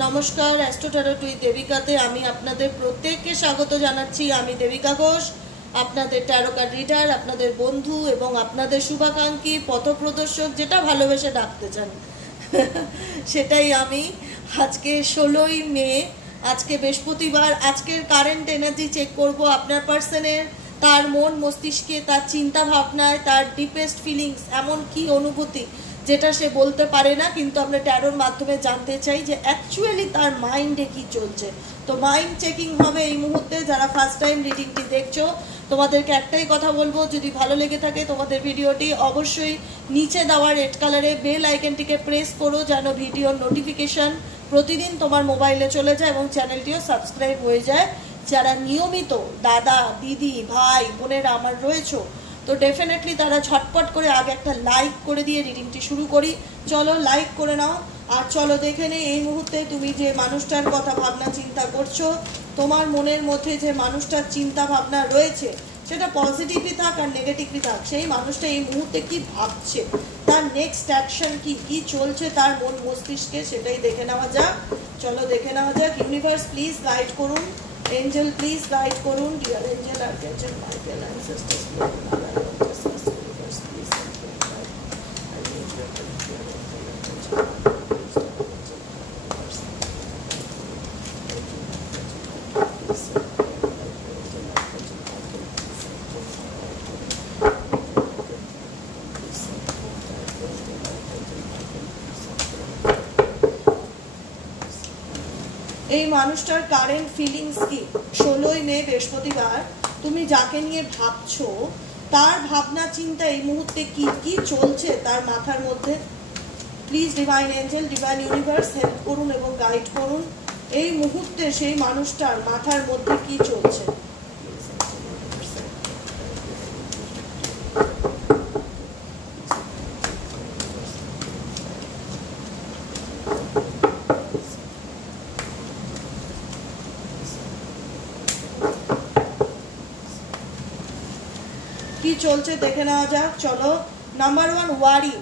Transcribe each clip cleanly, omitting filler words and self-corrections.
নমস্কার, astro tarot with দেবিকাতে আমি আপনাদের প্রত্যেককে স্বাগত জানাচ্ছি। আমি দেবিকা ঘোষ, আপনাদের ট্যারো কার্ড রিডার, আপনাদের বন্ধু এবং আপনাদের শুভাকাঙ্ক্ষী, পথপ্রদর্শক, যেটা ভালোবেসে ডাকতে চান সেটাই আমি। আজকে 16ই মে, আজকে বৃহস্পতিবার। আজকের কারেন্ট এনার্জি চেক করব আপনার পার্সনের, তার মন মস্তিষ্কে, তার চিন্তা ভাবনায়, তার ডিপেস্ট ফিলিংস, এমন কি অনুভূতি যেটা সে বলতে পারে না, কিন্তু আমরা ট্যারোর মাধ্যমে জানতে চাই যে অ্যাকচুয়ালি তার মাইন্ডে কি চলছে। তো মাইন্ড চেকিং হবে এই মুহূর্তে। যারা ফার্স্ট টাইম রিডিংটি দেখছো, তোমাদেরকে একটাই কথা বলবো, যদি ভালো লেগে থাকে তোমাদের ভিডিওটি, অবশ্যই নিচে দেওয়া রেড কালারে বেল আইকনটিকে প্রেস করো যেন ভিডিওর নোটিফিকেশন প্রতিদিন তোমার মোবাইলে চলে যায় এবং চ্যানেলটিও সাবস্ক্রাইব হয়ে যায়। যারা নিয়মিত দাদা, দিদি, ভাই, বোনেরা আমার রয়েছে, তো ডেফিনেটলি তারা ঝটপট করে আগে একটা লাইক করে দিয়ে রিডিংটি শুরু করি। চলো লাইক করে নাও, আর চলো দেখে নেই এই মুহূর্তে তুমি যে মানুষটার কথা ভাবনা চিন্তা করছো, তোমার মনের মধ্যে যে মানুষটার চিন্তা ভাবনা রয়েছে, সেটা পজিটিভই থাক আর নেগেটিভই থাক, সেই মানুষটা এই মুহূর্তে কি ভাবছে, তার নেক্সট অ্যাকশন কি চলছে তার মন মস্তিষ্কে, সেটাই দেখে নেওয়া যাক। চলো দেখে নেওয়া যাক। ইউনিভার্স প্লিজ গাইড করুন, এঞ্জেল প্লিজ গাইড করুন, dear angel, archangel Michael, ancestors এই মানুষটার কারেন্ট ফিলিংস কি? 16ই মে বৃহস্পতিবার, তুমি যাকে নিয়ে ভাবছো তার ভাবনা চিন্তা এই মুহূর্তে কি চলছে তার মাথার মধ্যে। Please divine angel, divine universe help করুন এবং গাইড করুন এই মুহূর্তে সেই মানুষটার মাথার মধ্যে কি চলছে। কি চলছে দেখে নেওয়া যাক। চলো। নাম্বার 1 ওয়ারি,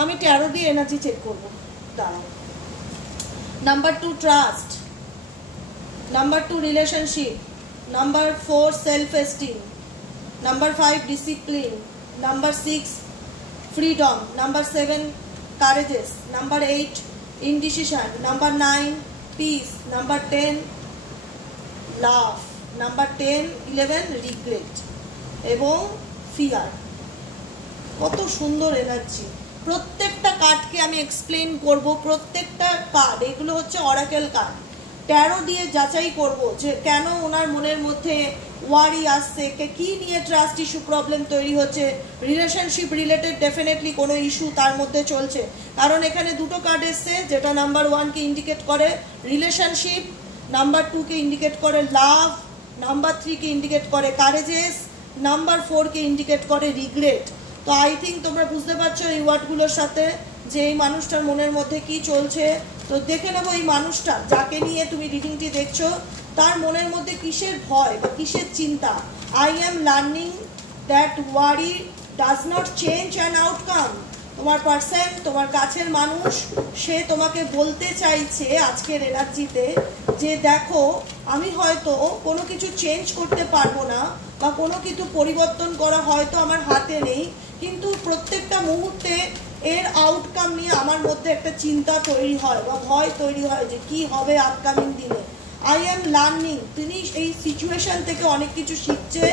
আমি ট্যারো দিয়ে এনার্জি চেক করবো, দাঁড়াও। Number 2 trust, number 2 relationship, number 4 self esteem, number 5 discipline, number 6 freedom, number 7 কারেজেস, number 8 indecision, number 9 piece, number 10 লাভ, নাম্বার 11 রিগ্রেট এবং ফিয়ার। কত সুন্দর এনার্জি। প্রত্যেকটা কার্ডকে আমি এক্সপ্লেন করব, প্রত্যেকটা কার্ড, এগুলো হচ্ছে অরাকেল কার্ড, ট্যারো দিয়ে যাচাই করব যে কেন ওনার মনের মধ্যে ওয়ারি আসছে, কি নিয়ে ট্রাস্ট ইস্যু প্রবলেম তৈরি হচ্ছে, রিলেশনশিপ রিলেটেড ডেফিনেটলি কোনো ইস্যু তার মধ্যে চলছে। কারণ এখানে দুটো কার্ড এসছে, যেটা নাম্বার 1কে ইন্ডিকেট করে রিলেশনশিপ, নাম্বার 2কে ইন্ডিকেট করে লাভ, নাম্বার 3কে ইন্ডিকেট করে কারেজেস, নাম্বার 4কে ইন্ডিকেট করে রিগ্রেট। তো আই থিঙ্ক তোমরা বুঝতে পারছো এই ওয়ার্ডগুলোর সাথে যে এই মানুষটার মনের মধ্যে কি চলছে। তো দেখে নেবো এই মানুষটা যাকে নিয়ে তুমি রিডিংটি দেখছো, তার মনের মধ্যে কিসের ভয় বা কিসের চিন্তা। I am learning that worry does not change an outcome. তোমার পার্সন, তোমার কাছের মানুষ, সে তোমাকে বলতে চাইছে আজকের এনার্জিতে যে দেখো, আমি হয়তো কোনো কিছু চেঞ্জ করতে পারবো না বা কোনো কিছু পরিবর্তন করা হয়তো আমার হাতে নেই, কিন্তু প্রত্যেকটা মুহূর্তে এর আউটকাম নিয়ে আমার মধ্যে একটা চিন্তা তৈরি হয় বা ভয় তৈরি হয় যে কি হবে আপকামিং দিনে। আই এম লার্নিং, তিনি এই সিচুয়েশন থেকে অনেক কিছু শিখছে।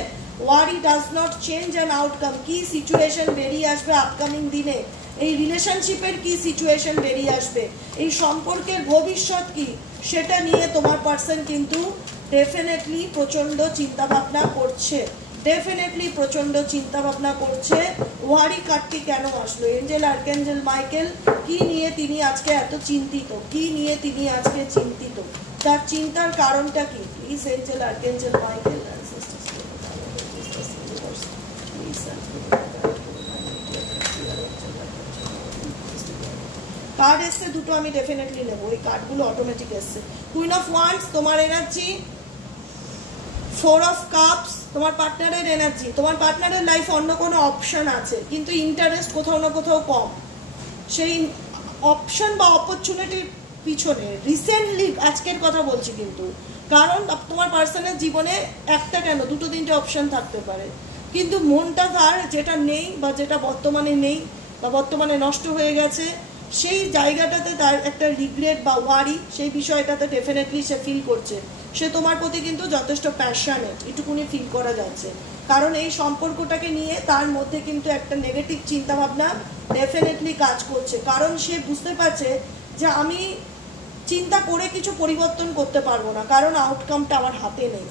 Worry does not change an outcome, কি সিচুয়েশন বেরিয়ে আসবে আপকামিং দিনে, এই রিলেশনশিপের কি সিচুয়েশন বেরিয়ে আসবে, এই সম্পর্কের ভবিষ্যৎ কি, সেটা নিয়ে তোমার পার্সন কিন্তু ডেফিনেটলি প্রচণ্ড চিন্তাভাবনা করছে, ডেফিনেটলি প্রচণ্ড চিন্তাভাবনা করছে। ওয়ারি কার্ডটি কেন আসলো? এঞ্জেল, আর্কেঞ্জেল মাইকেল, কি নিয়ে তিনি আজকে এত চিন্তিত, কি নিয়ে তিনি আজকে চিন্তিত, তার চিন্তার কারণটা কি? Please Angel, archangel Michael, card এসছে দুটো, আমি ডেফিনেটলি নেবো, ওই কার্ডগুলো অটোমেটিক এসছে। কুইন অফ ওয়ান্ডস তোমার এনার্জি, 4 অফ কাপস তোমার পার্টনারের এনার্জি। তোমার পার্টনারের লাইফে অন্য কোনো অপশন আছে, কিন্তু ইন্টারেস্ট কোথাও না কোথাও কম। সেই অপশন বা অপরচুনিটির পিছনে রিসেন্টলি আজকের কথা বলছি কিন্তু, কারণ তোমার পার্সনের জীবনে একটা কেন দুটো তিনটে অপশন থাকতে পারে, কিন্তু মনটা তার যেটা নেই বা যেটা বর্তমানে নেই বা বর্তমানে নষ্ট হয়ে গেছে, সেই জায়গাটাতে তার একটা রিগ্রেট বা ওয়ারি, সেই বিষয়টাতে ডেফিনেটলি সে ফিল করছে। সে তোমার প্রতি কিন্তু যথেষ্ট প্যাশনেট, এটুকুনি ফিল করা যাচ্ছে। কারণ এই সম্পর্কটাকে নিয়ে তার মধ্যে কিন্তু একটা নেগেটিভ চিন্তাভাবনা ডেফিনেটলি কাজ করছে। কারণ সে বুঝতে পারছে যে আমি চিন্তা করে কিছু পরিবর্তন করতে পারবো না, কারণ আউটকামটা আমার হাতে নেই।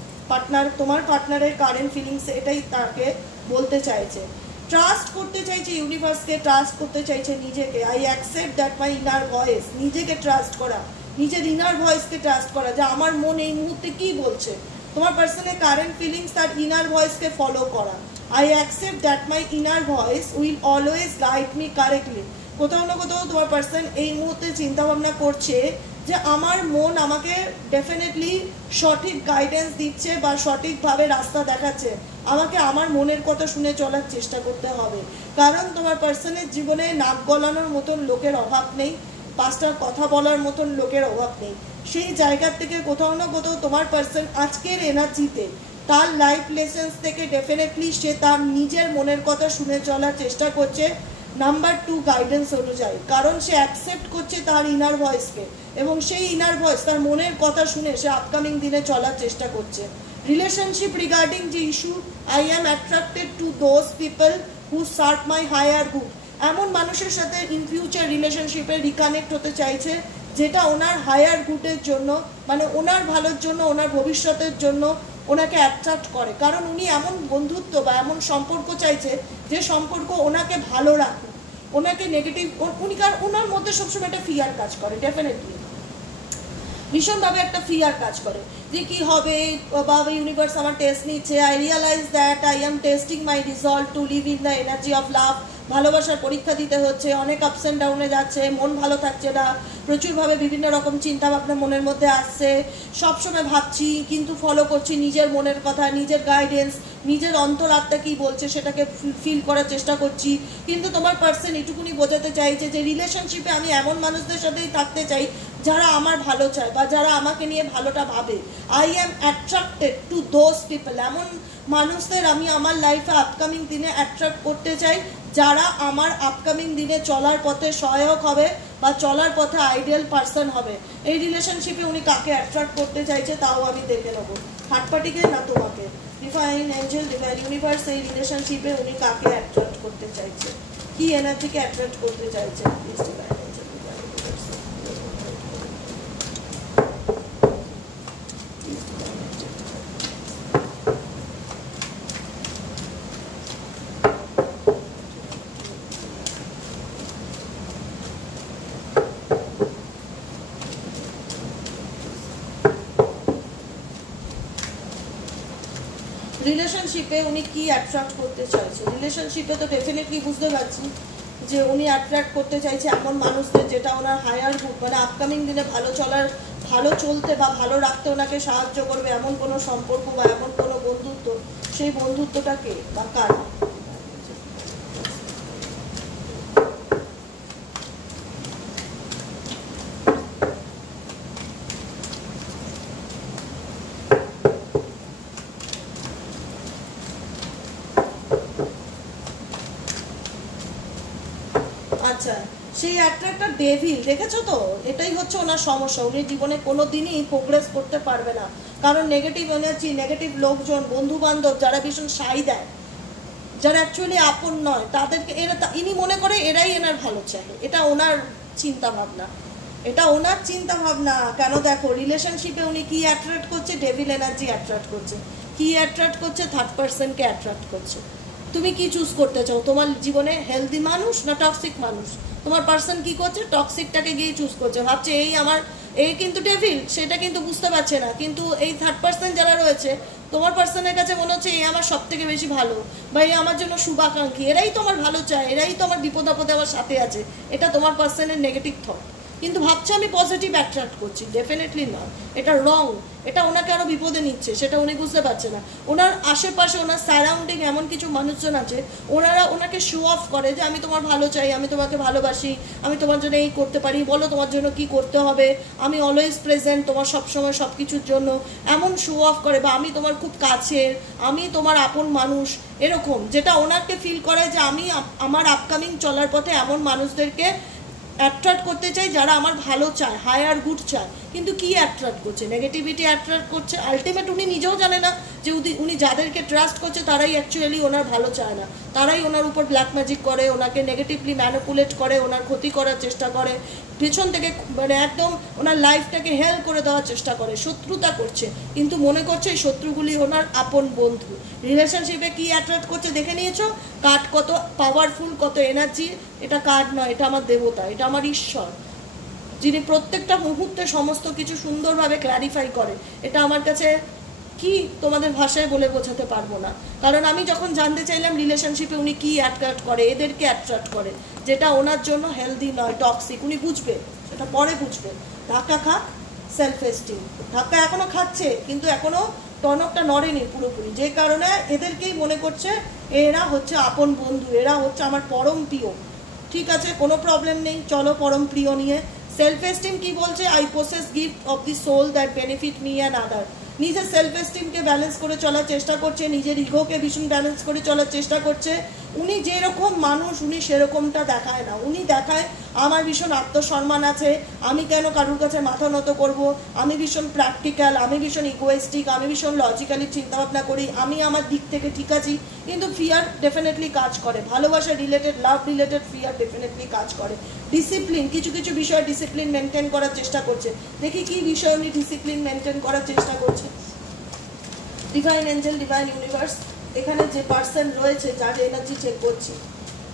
তোমার পার্টনারের কারেন্ট ফিলিংস এটাই তাকে বলতে চাইছে। ট্রাস্ট করতে চাইছে ইউনিভার্সকে, ট্রাস্ট করতে চাইছে নিজেকে। I accept that my inner voice, নিজেকে ট্রাস্ট করা, নিজের ইনার ভয়েসকে ট্রাস্ট করা, যে আমার মন এই মুহূর্তে কি বলছে। তোমার পার্সনের কারেন্ট ফিলিংস তার ইনার ভয়েসকে ফলো করা। I accept that my inner voice will always guide me correctly. কোথাও না কোথাও তোমার পার্সন এই মুহূর্তে চিন্তা ভাবনা করছে যে আমার মন আমাকে ডেফিনেটলি সঠিক গাইডেন্স দিচ্ছে বা সঠিকভাবে রাস্তা দেখাচ্ছে। আমাকে আমার মনের কথা শুনে চলার চেষ্টা করতে হবে, কারণ তোমার পার্সনের জীবনে নাক গলানোর মতন লোকের অভাব নেই, পাঁচটা কথা বলার মতন লোকের অভাব নেই। সেই জায়গার থেকে কোথাও না কোথাও তোমার পার্সন আজকের এনার্জিতে তার লাইফ লেসেন্স থেকে ডেফিনেটলি সে তার নিজের মনের কথা শুনে চলার চেষ্টা করছে নাম্বার 2 গাইডেন্স অনুযায়ী। কারণ সে অ্যাকসেপ্ট করছে তার ইনার ভয়েসকে, এবং সেই ইনার ভয়েস তার মনের কথা শুনে সে আপকামিং দিনে চলার চেষ্টা করছে। রিলেশনশিপ রিগার্ডিং যে issue, I am attracted to those people who serve my higher good. এমন মানুষের সাথে ইন ফিউচার রিলেশনশিপে রিকানেক্ট হতে চাইছে যেটা ওনার হায়ার গুডের জন্য, মানে ওনার ভালোর জন্য, ওনার ভবিষ্যতের জন্য ওনাকে অ্যাট্রাক্ট করে। কারণ উনি এমন বন্ধুত্ব বা এমন সম্পর্ক চাইছে যে সম্পর্ক ওনাকে ভালো রাখে, ওনাকে নেগেটিভ, উনি কারণ ওনার মধ্যে সবসময় একটা ফিয়ার কাজ করে, ডেফিনেটলি ভীষণভাবে একটা ফিয়ার কাজ করে যে কি হবে, বা ইউনিভার্স আমার টেস্ট নিচ্ছে। I realise that I am testing my resolve to live in the energy of love. ভালোবাসার পরীক্ষা দিতে হচ্ছে, অনেক আপস অ্যান্ড ডাউনে যাচ্ছে, মন ভালো থাকছে না, প্রচুরভাবে বিভিন্ন রকম চিন্তাভাবনা মনের মধ্যে আসছে, সবসময় ভাবছি কিন্তু ফলো করছি নিজের মনের কথা, নিজের গাইডেন্স, নিজের অন্তরাত্মা কী বলছে সেটাকে ফিল করার চেষ্টা করছি। কিন্তু তোমার পার্সন এটুকুনি বোঝাতে চাইছে যে রিলেশনশিপে আমি এমন মানুষদের সাথেই থাকতে চাই যারা আমার ভালো চায় বা যারা আমাকে নিয়ে ভালোটা ভাবে। I am attracted to those people, এমন মানুষদের আমি আমার লাইফে আপকামিং দিনে অ্যাট্রাক্ট করতে চাই যারা আমার আপকামিং দিনে চলার পথে সহায়ক হবে বা চলার পথে আইডিয়াল পার্সন হবে। এই রিলেশনশিপে উনি কাকে অ্যাট্রাক্ট করতে চাইছে তাও আমি দেখে নেবো, থার্ড পার্টিকে না তোমাকে। ডিভাইন এঞ্জেল, ডিভাইন ইউনিভার্স, এই রিলেশনশিপে উনি কাকে অ্যাট্রাক্ট করতে চাইছে, কি এনার্জিকে অ্যাট্রাক্ট করতে চাইছে। Please divine angel, divine universe. রিলেশনশিপে উনি কি অ্যাট্রাক্ট করতে চাইছে। রিলেশনশিপে তো ডেফিনেটলি বুঝতে পারছি যে উনি অ্যাট্রাক্ট করতে চাইছে এমন মানুষদের যেটা ওনার হায়ার গুড, মানে আপকামিং দিনে ভালো চলতে বা ভালো রাখতে ওনাকে সাহায্য করবে এমন কোনো সম্পর্ক বা এমন কোনো বন্ধুত্ব। সেই বন্ধুত্বটাকে বা কার। আচ্ছা, সেই অ্যাট্রাক্টর ডেভিল, দেখেছো তো, এটাই হচ্ছে ওনার সমস্যা। উনি জীবনে কোনো দিনই প্রোগ্রেস করতে পারবে না, কারণ নেগেটিভ এনার্জি, নেগেটিভ লোকজন, বন্ধু বান্ধব যারা ভীষণ সাই দেয়, যারা অ্যাকচুয়ালি আপন নয়, তাদেরকে ইনি মনে করে এরাই এনার ভালো চায়। এটা ওনার চিন্তা ভাবনা, এটা ওনার চিন্তা ভাবনা। কেন দেখো, রিলেশনশিপে উনি কি অ্যাট্রাক্ট করছে, ডেভিল এনার্জি অ্যাট্রাক্ট করছে। কি অ্যাট্রাক্ট করছে, থার্ড পার্সনকে অ্যাট্রাক্ট করছে। তুমি কি চুজ করতে চাও, তোমার জীবনে হেলদি মানুষ না টক্সিক মানুষ? তোমার পার্সন কি করছে, টক্সিকটাকে গিয়ে চুজ করছে, ভাবছে এই কিন্তু ডেভিল, সেটা কিন্তু বুঝতে পারছে না। কিন্তু এই থার্ড পার্সন যারা রয়েছে তোমার পার্সনের কাছে মনে হচ্ছে এই আমার সব থেকে বেশি ভালো, বা এই আমার জন্য শুভাকাঙ্ক্ষী, এরাই তো আমার ভালো চায়, এরাই তো আমার বিপদ আপদে আমার সাথে আছে। এটা তোমার পার্সনের নেগেটিভ থট। কিন্তু ভাবছে আমি পজিটিভ অ্যাট্রাক্ট করছি, ডেফিনেটলি নয়, এটা রং, এটা ওনাকে আরও বিপদে নিচ্ছে, সেটা উনি বুঝতে পারছে না। ওনার আশেপাশে ওনার সারাউন্ডিং এমন কিছু মানুষজন আছে, ওনারা ওনাকে শো অফ করে যে আমি তোমার ভালো চাই, আমি তোমাকে ভালোবাসি, আমি তোমার জন্য এই করতে পারি, বলো তোমার জন্য কি করতে হবে, আমি অলওয়েজ প্রেজেন্ট তোমার সবসময় সব কিছুর জন্য, এমন শো অফ করে, বা আমি তোমার খুব কাছের, আমি তোমার আপন মানুষ, এরকম, যেটা ওনাকে ফিল করে যে আমি আমার আপকামিং চলার পথে এমন মানুষদেরকে অ্যাট্রাক্ট করতে চাই যারা আমার ভালো চায়, হায়ার গুড চায়। কিন্তু কি অ্যাট্রাক্ট করছে? নেগেটিভিটি অ্যাট্রাক্ট করছে। আলটিমেট উনি নিজেও জানে না যে উনি যাদেরকে ট্রাস্ট করছে তারাই অ্যাকচুয়ালি ওনার ভালো চায় না, তারাই ওনার উপর ব্ল্যাক ম্যাজিক করে, ওনাকে নেগেটিভলি ম্যানিপুলেট করে, ওনার ক্ষতি করার চেষ্টা করে, পেছন থেকে মানে একদম ওনার লাইফটাকে হেল করে দেওয়ার চেষ্টা করে, শত্রুতা করছে, কিন্তু মনে করছে এই শত্রুগুলি ওনার আপন বন্ধু। রিলেশনশিপে কি অ্যাট্রাক্ট করছে দেখে নিয়েছো? কার্ড কত পাওয়ারফুল, কত এনার্জি। এটা কার্ড নয়, এটা আমার দেবতা, এটা আমার ঈশ্বর, যিনি প্রত্যেকটা মুহূর্তে সমস্ত কিছু সুন্দরভাবে ক্ল্যারিফাই করে। এটা আমার কাছে কি তোমাদের ভাষায় বলে বোঝাতে পারবো না। কারণ আমি যখন জানতে চাইলাম রিলেশনশিপে উনি কি অ্যাট্রাক্ট করে, এদেরকে অ্যাট্রাক্ট করে, যেটা ওনার জন্য হেলদি নয়, টক্সিক, উনি বুঝবে, সেটা পরে বুঝবে। ধাক্কা খাক, সেলফ এস্টিম, ধাক্কা এখনো খাচ্ছে, কিন্তু এখনো টনকটা নড়েনি পুরোপুরি, যে কারণে এদেরকেই মনে করছে এরা হচ্ছে আপন বন্ধু, এরা হচ্ছে আমার পরম প্রিয়। ঠিক আছে, কোনো প্রবলেম নেই, চলো পরম প্রিয় নিয়ে। সেলফ এস্টিম কি বলছে? I possess gift of the soul that benefit me and other. নিজের সেলফ এস্টিমকে ব্যালেন্স করে চলার চেষ্টা করছে, নিজের ইগোকে ভীষণ ব্যালেন্স করে চলার চেষ্টা করছে। উনি যেরকম মানুষ উনি সেরকমটা দেখায় না, উনি দেখায় আমার ভীষণ আত্মসম্মান আছে, আমি কেন কারুর কাছে মাথা নত করব, আমি ভীষণ প্র্যাকটিক্যাল, আমি ভীষণ ইগোয়েস্টিক, আমি ভীষণ লজিক্যালি চিন্তাভাবনা করি, আমি আমার দিক থেকে ঠিক আছি। কিন্তু ফিয়ার ডেফিনেটলি কাজ করে, ভালোবাসা রিলেটেড, লাভ রিলেটেড ফিয়ার ডেফিনেটলি কাজ করে। ডিসিপ্লিন, কিছু কিছু বিষয় ডিসিপ্লিন মেনটেন করার চেষ্টা করছে। দেখি কি বিষয় উনি ডিসিপ্লিন মেনটেন করার চেষ্টা করছে। ডিভাইন এঞ্জেল, ডিভাইন ইউনিভার্স, এখানে যে পার্সন রয়েছে যার এনার্জি চেক করছি,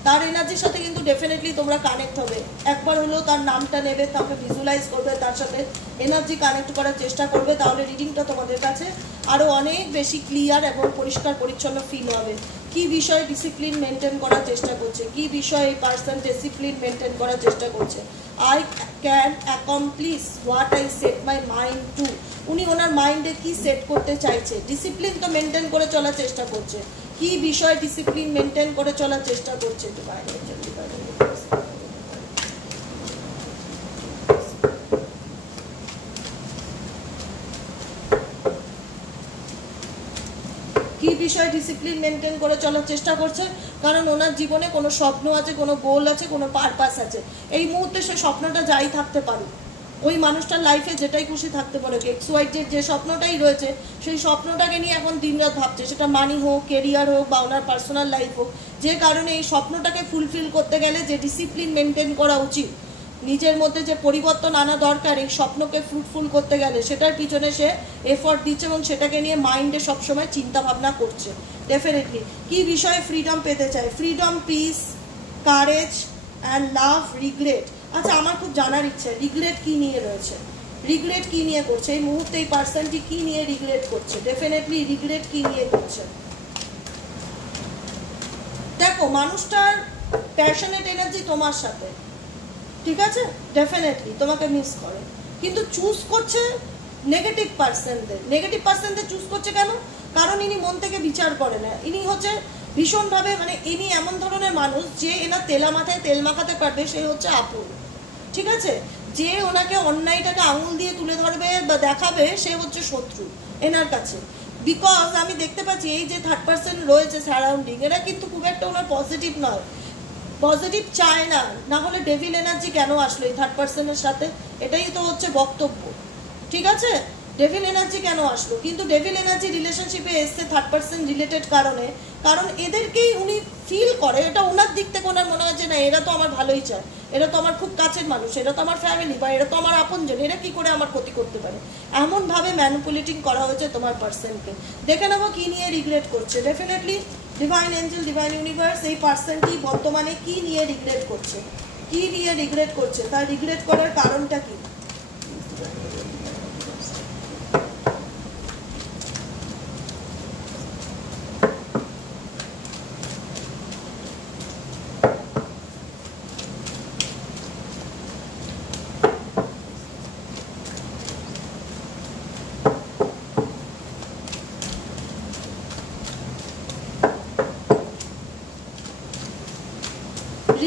তার এনার্জির সাথে কিন্তু ডেফিনেটলি তোমরা কানেক্ট হবে। একবার হলেও তার নামটা নেবে, তাকে ভিজুয়ালাইজ করবে, তার সাথে এনার্জি কানেক্ট করার চেষ্টা করবে, তাহলে রিডিংটা তোমাদের কাছে আরও অনেক বেশি ক্লিয়ার এবং পরিষ্কার পরিচ্ছন্ন ফিল হবে। কি বিষয়ে ডিসিপ্লিন মেনটেন করার চেষ্টা করছে, কি বিষয়ে এই পার্সন ডিসিপ্লিন মেনটেন করার চেষ্টা করছে। I can accomplish what I said my mind to. উনি ওনার মাইন্ডে কি সেট করতে চাইছে? ডিসিপ্লিন তো মেনটেন করে চলার চেষ্টা করছে, কি বিষয় ডিসিপ্লিন মেনটেন করে চলার চেষ্টা করছে। কি বিষয় ডিসিপ্লিন মেনটেন করে চলার চেষ্টা করছে? কারণ ওনার জীবনে কোনো স্বপ্ন আছে, কোনো গোল আছে, কোনো পারপাস আছে। এই মুহূর্তে সে স্বপ্নটা যাই থাকতে পারে, ওই মানুষটার লাইফে যেটাই খুশি থাকতে পারে, এক্স ওয়াই জেড যে স্বপ্নটাই রয়েছে সেই স্বপ্নটাকে নিয়ে এখন দিনরাত ভাবছে, সেটা মানি হোক, কেরিয়ার হোক, বা ওনার পার্সোনাল লাইফ হোক। যে কারণে এই স্বপ্নটাকে ফুলফিল করতে গেলে যে ডিসিপ্লিন মেনটেন করা উচিত, নিজের মধ্যে যে পরিবর্তন আনা দরকার এই স্বপ্নকে ফ্রুটফুল করতে গেলে, সেটার পিছনে সে এফোর্ট দিচ্ছে এবং সেটাকে নিয়ে মাইন্ডে সবসময় চিন্তা ভাবনা করছে। ডেফিনেটলি কি বিষয়ে ফ্রিডম পেতে চায়? Freedom, piece, courage and love, regret. আচ্ছা, আমার খুব জানার ইচ্ছে, রিগ্রেট কি নিয়ে রয়েছে, রিগ্রেট কি নিয়ে করছে এই মুহূর্তে, এই পার্সনটি কি নিয়ে রিগ্রেট করছে? ডেফিনেটলি রিগ্রেট কি নিয়ে করছে। দেখো, মানুষটার প্যাশনেট এনার্জি তোমার সাথে, ঠিক আছে, ডেফিনেটলি তোমাকে মিস করে, কিন্তু চুজ করছে নেগেটিভ পার্সনদের। নেগেটিভ পার্সনদের চুজ করছে কেন? কারণ ইনি মন থেকে বিচার করে না, ইনি হচ্ছে ভীষণভাবে, মানে ইনি এমন ধরনের মানুষ যে এনার তেলা মাথায় তেল মাখাতে পারবে সে হচ্ছে আপন, ঠিক আছে। যে ওনাকে অন্যায়টাকে আঙুল দিয়ে তুলে ধরবে বা দেখাবে সে হচ্ছে শত্রু এনার কাছে। বিকজ আমি দেখতে পাচ্ছি এই যে থার্ড পার্সন রয়েছে সারাউন্ডিং, এরা কিন্তু খুব একটা ওনার পজিটিভ নয়, পজিটিভ চায় না। না হলে ডেভিল এনার্জি কেন আসলো এই থার্ড পার্সনের সাথে? এটাই তো হচ্ছে বক্তব্য, ঠিক আছে। ডেভিল এনার্জি কেন আসলো? কিন্তু ডেভিল এনার্জি রিলেশনশিপে এসছে থার্ড পার্সন রিলেটেড কারণে, কারণ এদেরকেই উনি ফিল করে, এটা ওনার দিক থেকে ওনার মনে হয় যে না এরা তো আমার ভালোই চায়, এরা তো আমার খুব কাছের মানুষ, এরা তো আমার ফ্যামিলি, বা এরা তো আমার আপনজন, এরা কি করে আমার ক্ষতি করতে পারে? এমনভাবে ম্যানিপুলেটিং করা হয়েছে তোমার পার্সনকে। দেখে নেবো কি নিয়ে রিগ্রেট করছে। Definitely divine angel, divine universe, এই পার্সনটি বর্তমানে কি নিয়ে রিগ্রেট করছে, কি নিয়ে রিগ্রেট করছে, তার রিগ্রেট করার কারণটা কি?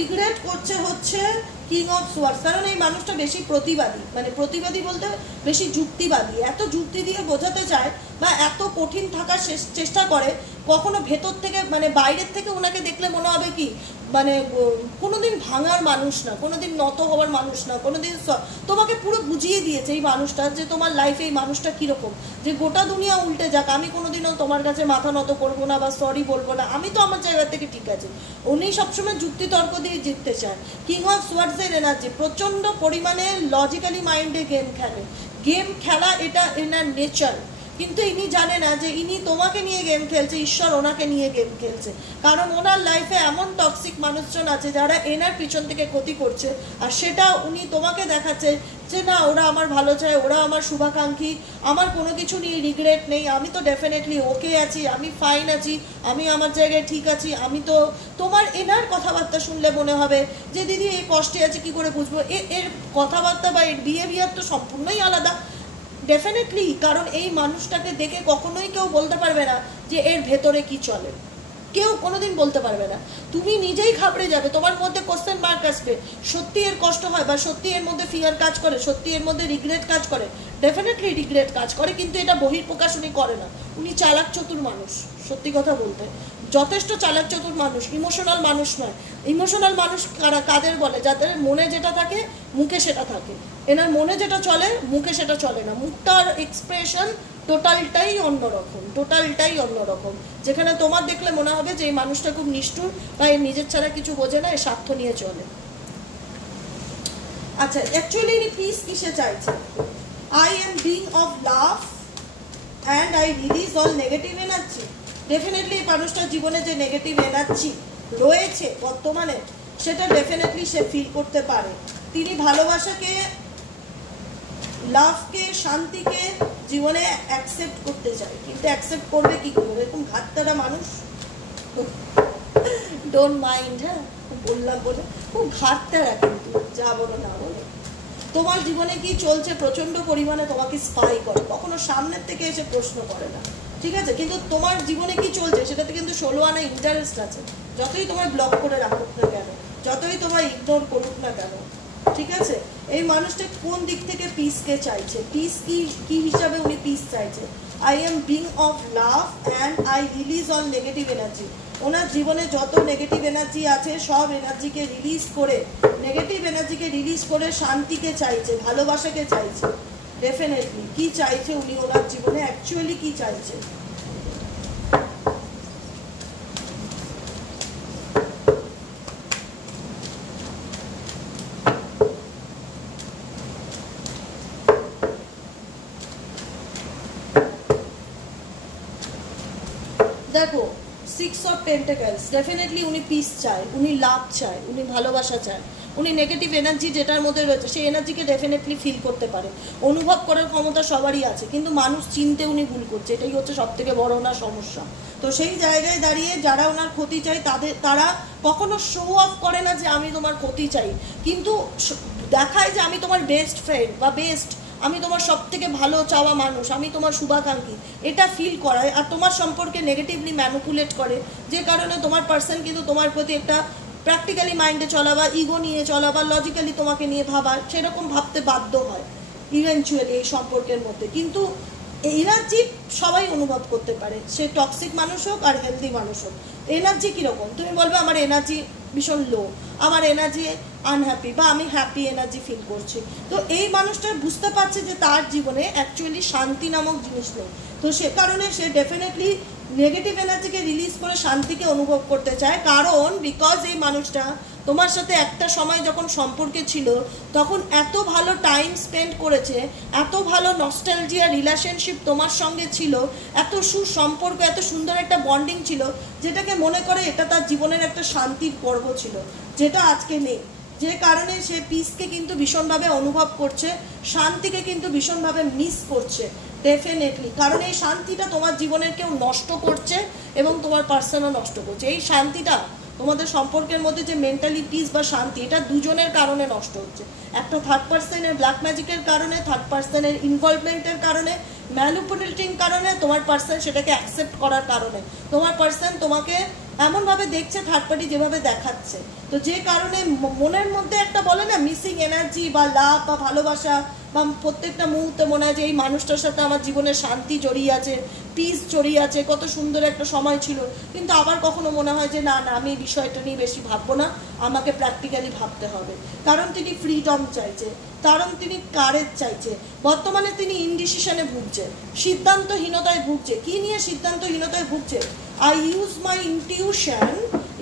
রিগ্রেট করছে হচ্ছে কিং অফ সোয়ার্ডস, কারণ এই মানুষটা বেশি প্রতিবাদী, মানে প্রতিবাদী বলতে বেশি যুক্তিবাদী, এত যুক্তি দিয়ে বোঝাতে চায় বা এত কঠিন থাকার চেষ্টা করে, কখনো ভেতর থেকে মানে বাইরের থেকে ওনাকে দেখলে মনে হবে কি মানে কোনোদিন ভাঙার মানুষ না, কোনোদিন নত হওয়ার মানুষ না, কোনোদিন তোমাকে পুরো বুঝিয়ে দিয়েছে এই মানুষটা যে তোমার লাইফে এই মানুষটা কীরকম, যে গোটা দুনিয়া উল্টে যাক আমি কোনোদিনও তোমার কাছে মাথা নত করবো না বা সরি বলবো না, আমি তো আমার জায়গা থেকে ঠিক আছে। উনি সবসময় যুক্তিতর্ক দিয়ে জিততে চান। কিং অফ সোয়ার্ডসের এনার্জি প্রচণ্ড পরিমাণে লজিক্যালি মাইন্ডে গেম খেলে, গেম খেলা এটা এনার নেচার, কিন্তু ইনি জানে না যে ইনি তোমাকে নিয়ে গেম খেলছে, ঈশ্বর ওনাকে নিয়ে গেম খেলছে, কারণ ওনার লাইফে এমন টক্সিক মানুষজন আছে যারা এনার পিছন থেকে ক্ষতি করছে, আর সেটা উনি তোমাকে দেখাচ্ছে যে না ওরা আমার ভালো চায়, ওরা আমার শুভাকাঙ্ক্ষী, আমার কোনো কিছু নিয়ে রিগ্রেট নেই, আমি তো ডেফিনেটলি ওকে আছি, আমি ফাইন আছি, আমি আমার জায়গায় ঠিক আছি, আমি তো তোমার এনার কথাবার্তা শুনলে মনে হবে যে দিদি এই কষ্টে আছে কি করে বুঝবো, এর কথাবার্তা বা এর বিহেভিয়ার তো সম্পূর্ণই আলাদা ডেফিনেটলি, কারণ এই মানুষটাকে দেখে কখনোই কেউ বলতে পারবে না যে এর ভেতরে কি চলে, কেউ কোনোদিন বলতে পারবে না, তুমি নিজেই ঘাবড়ে যাবে, তোমার মধ্যে কোশ্চেন মার্ক আসবে, সত্যি এর কষ্ট হয় বা সত্যি এর মধ্যে ফিয়ার কাজ করে, সত্যি এর মধ্যে রিগ্রেট কাজ করে, ডেফিনেটলি রিগ্রেট কাজ করে, কিন্তু এটা বহিঃপ্রকাশ উনি করে না, উনি চালাক চতুর মানুষ, সত্যি কথা বলতে যথেষ্ট চালাক চতুর মানুষ, ইমোশনাল মানুষ নয়। ইমোশনাল মানুষ কাদের বলে? যাদের মনে যেটা থাকে মুখে সেটা থাকে, এনার মনে যেটা চলে মুখে সেটা চলে না, মুখটার এক্সপ্রেশন টোটালটাই অন্যরকম, যেখানে তোমার দেখলে মনে হবে যে এই মানুষটা খুব নিষ্ঠুর বা এর নিজের ছাড়া কিছু বোঝে না, এর স্বার্থ নিয়ে চলে। আচ্ছা, অ্যাকচুয়ালি ইনি পিস কিসে চাইছে? I am being of love and I release all negative energy. Definitely এই মানুষটার জীবনে যে নেগেটিভ এনার্জি রয়েছে বর্তমানে সেটা ডেফিনেটলি সে ফিল করতে পারে। তিনি ভালোবাসাকে, লাভকে, শান্তিকে জীবনে অ্যাকসেপ্ট করতে চায়, কিন্তু অ্যাকসেপ্ট করবে কি করে? এরকম ঘাটতারা মানুষ, ডোন্ট মাইন্ড, হ্যাঁ বললাম বলে খুব ঘাটতারা, কিন্তু যা বলো না বলে তোমার জীবনে কি চলছে প্রচন্ড পরিমাণে তোমাকে স্পাই করে, কখনো সামনের থেকে এসে প্রশ্ন করে না, ঠিক আছে, কিন্তু তোমার জীবনে কি চলছে সেটাতে কিন্তু 16 আনা ইন্টারেস্ট আছে, যতই তোমার ব্লক করে রাখুক না কেন, যতই তোমার ইগনোর করুক না কেন, ঠিক আছে। এই মানুষটা কোন দিক থেকে পিসকে চাইছে? পিস কি হিসাবে উনি পিস চাইছে? I am being of love and I release all negative energy. ওনার জীবনে যত নেগেটিভ এনার্জি আছে সব এনার্জিকে রিলিজ করে, নেগেটিভ এনার্জিকে রিলিজ করে শান্তিকে চাইছে, ভালোবাসাকে চাইছে। ডেফিনেটলি কি চাইছে উনি ওনার জীবনে, অ্যাকচুয়ালি কি চাইছে? দেখো, 6 অফ পেন্টাকলস, ডেফিনেটলি উনি পিস চায়, উনি লাভ চায়, উনি ভালোবাসা চায়, উনি নেগেটিভ এনার্জি যেটার মধ্যে রয়েছে সেই এনার্জিকে ডেফিনেটলি ফিল করতে পারে, অনুভব করার ক্ষমতা সবারই আছে, কিন্তু মানুষ চিনতে উনি ভুল করছে, এটাই হচ্ছে সব থেকে বড় ওনার সমস্যা। তো সেই জায়গায় দাঁড়িয়ে যারা ওনার ক্ষতি চায় তারা কখনো শো অফ করে না যে আমি তোমার ক্ষতি চাই, কিন্তু দেখায় যে আমি তোমার বেস্ট ফ্রেন্ড বা বেস্ট, আমি তোমার সব থেকে ভালো চাওয়া মানুষ, আমি তোমার শুভাকাঙ্ক্ষী, এটা ফিল করায়, আর তোমার সম্পর্কে নেগেটিভলি ম্যানিপুলেট করে, যে কারণে তোমার পার্সন কিন্তু তোমার প্রতি একটা প্র্যাকটিক্যালি মাইন্ডে চলা বা ইগো নিয়ে চলা বা লজিক্যালি তোমাকে নিয়ে ভাবা, সেরকম ভাবতে বাধ্য হয় ইভেনচুয়ালি এই সম্পর্কের মধ্যে। কিন্তু এনার্জি সবাই অনুভব করতে পারে, সে টক্সিক মানুষ হোক আর হেলদি মানুষ হোক। এনার্জি কীরকম? তুমি বলবে আমার এনার্জি ভীষণ লো, আমার এনার্জি আনহ্যাপি বা আমি হ্যাপি এনার্জি ফিল করছি। তো এই মানুষটা বুঝতে পারছে যে তার জীবনে অ্যাকচুয়ালি শান্তি নামক জিনিস নেই, তো সে কারণে সে ডেফিনেটলি নেগেটিভ এনার্জিকে রিলিজ করে শান্তিকে অনুভব করতে চায়, কারণ বিকজ এই মানুষটা তোমার সাথে একটা সময় যখন সম্পর্কে ছিল তখন এত ভালো টাইম স্পেন্ড করেছে, এত ভালো নস্টালজিয়া রিলেশনশিপ তোমার সঙ্গে ছিল, এত সুসম্পর্ক, এত সুন্দর একটা বন্ডিং ছিল, যেটাকে মনে করে এটা তার জীবনের একটা শান্তির পর্ব ছিল, যেটা আজকে নেই, যে কারণে সে পিসকে কিন্তু ভীষণভাবে অনুভব করছে, শান্তিকে কিন্তু ভীষণভাবে মিস করছে ডেফিনেটলি, কারণ এই শান্তিটা তোমার জীবনের কেউ নষ্ট করছে এবং তোমার পার্সনও নষ্ট করছে। এই শান্তিটা তোমাদের সম্পর্কের মধ্যে যে মেন্টালি পিস বা শান্তি, এটা দুজনের কারণে নষ্ট হচ্ছে, একটা থার্ড পার্সনের ব্ল্যাক ম্যাজিকের কারণে, থার্ড পার্সনের ইনভলভমেন্টের কারণে, ম্যানিপুলেটিং কারণে, তোমার পার্সন সেটাকে অ্যাকসেপ্ট করার কারণে, তোমার পার্সন তোমাকে এমনভাবে দেখছে থার্ড পার্টি যেভাবে দেখাচ্ছে। তো যে কারণে মনের মধ্যে একটা বলে না মিসিং এনার্জি বা লাভ বা ভালোবাসা, বা প্রত্যেকটা মুহূর্তে মনে হয় যে এই মানুষটার সাথে আমার জীবনে শান্তি জড়িয়ে আছে, পিস জড়িয়ে আছে, কত সুন্দর একটা সময় ছিল। কিন্তু আবার কখনো মনে হয় যে না না, আমি এই বিষয়টা নিয়ে বেশি ভাববো না, আমাকে প্র্যাকটিক্যালি ভাবতে হবে। কারণ তিনি ফ্রিডম চাইছে, কারণ তিনি কারেজ চাইছে। বর্তমানে তিনি ইনডিসিশনে ভুগছে, সিদ্ধান্তহীনতায় ভুগছে। কি নিয়ে সিদ্ধান্তহীনতায় ভুগছে? I use my intuition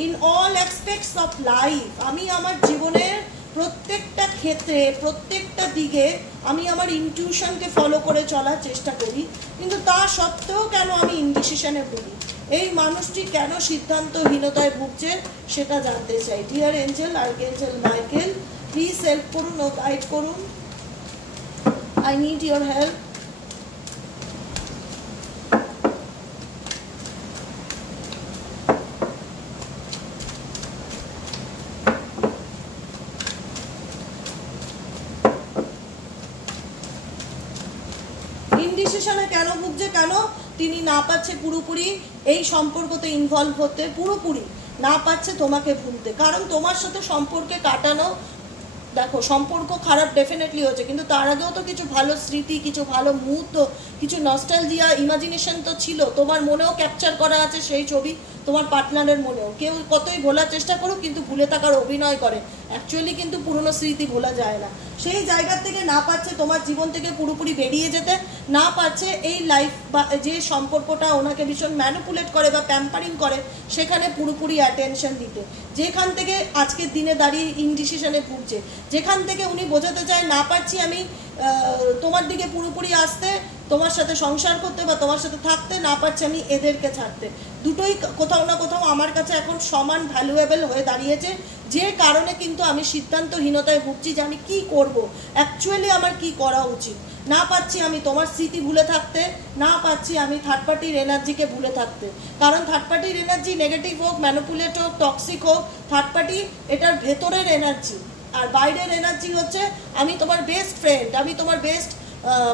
in all aspects of life. আমি আমার জীবনের প্রত্যেকটা ক্ষেত্রে, প্রত্যেকটা দিকে আমি আমার ইনটিউশনকে ফলো করে চলার চেষ্টা করি, কিন্তু তা সত্ত্বেও কেন আমি ইনডিসিশনে ভুগি? এই মানুষটি কেন সিদ্ধান্তহীনতায় ভুগছে সেটা জানতে চাই। Dear angel, archangel Michael, please help করুন ও গাইড করুন। I need your help. ইনডিসিশনে কেন ভুগছে? কেন তিনি না পাচ্ছে পুরোপুরি এই সম্পর্কতে ইনভলভ হতে, পুরোপুরি না পাচ্ছে তোমাকে ভুলতে। কারণ তোমার সাথে সম্পর্কে কাটানো, দেখো সম্পর্ক খারাপ ডেফিনেটলি হচ্ছে, কিন্তু তার আগেও তো কিছু ভালো স্মৃতি, কিছু ভালো মুহূর্ত, কিছু নস্টালজিয়া, ইমাজিনেশন তো ছিল। তোমার মনেও ক্যাপচার করা আছে সেই ছবি, তোমার পার্টনারের মনেও। কেউ কতই ভোলার চেষ্টা করুক কিন্তু ভুলে থাকার অভিনয় করে, অ্যাকচুয়ালি কিন্তু পুরনো স্মৃতি ভোলা যায় না। সেই জায়গা থেকে না পাচ্ছে তোমার জীবন থেকে পুরোপুরি বেরিয়ে যেতে, না পাচ্ছে এই লাইফ বা যে সম্পর্কটা ওনাকে ভীষণ ম্যানিপুলেট করে বা প্যাম্পারিং করে সেখানে পুরোপুরি অ্যাটেনশন দিতে। যেখান থেকে আজকের দিনে দাঁড়িয়ে ইনডিসিশনে ভুগছে, যেখান থেকে উনি বোঝাতে চায় না পারছি আমি তোমার দিকে পুরোপুরি আসতে, তোমার সাথে সংসার করতে বা তোমার সাথে থাকতে, না পারছি আমি এদেরকে ছাড়তে। দুটোই কোথাও না কোথাও আমার কাছে এখন সমান ভ্যালুয়েবল হয়ে দাঁড়িয়েছে, যে কারণে কিন্তু আমি সিদ্ধান্তহীনতায় ভুগছি যে আমি কী করব, অ্যাকচুয়ালি আমার কি করা উচিত। না পাচ্ছি আমি তোমার স্মৃতি ভুলে থাকতে, না পাচ্ছি আমি থার্ড পার্টির এনার্জিকে ভুলে থাকতে। কারণ থার্ড পার্টির এনার্জি নেগেটিভ হোক, ম্যানিপুলেট হোক, টক্সিক হোক, থার্ড পার্টি এটার ভেতরের এনার্জি। আর বাইরের এনার্জি হচ্ছে আমি তোমার বেস্ট ফ্রেন্ড, আমি তোমার বেস্ট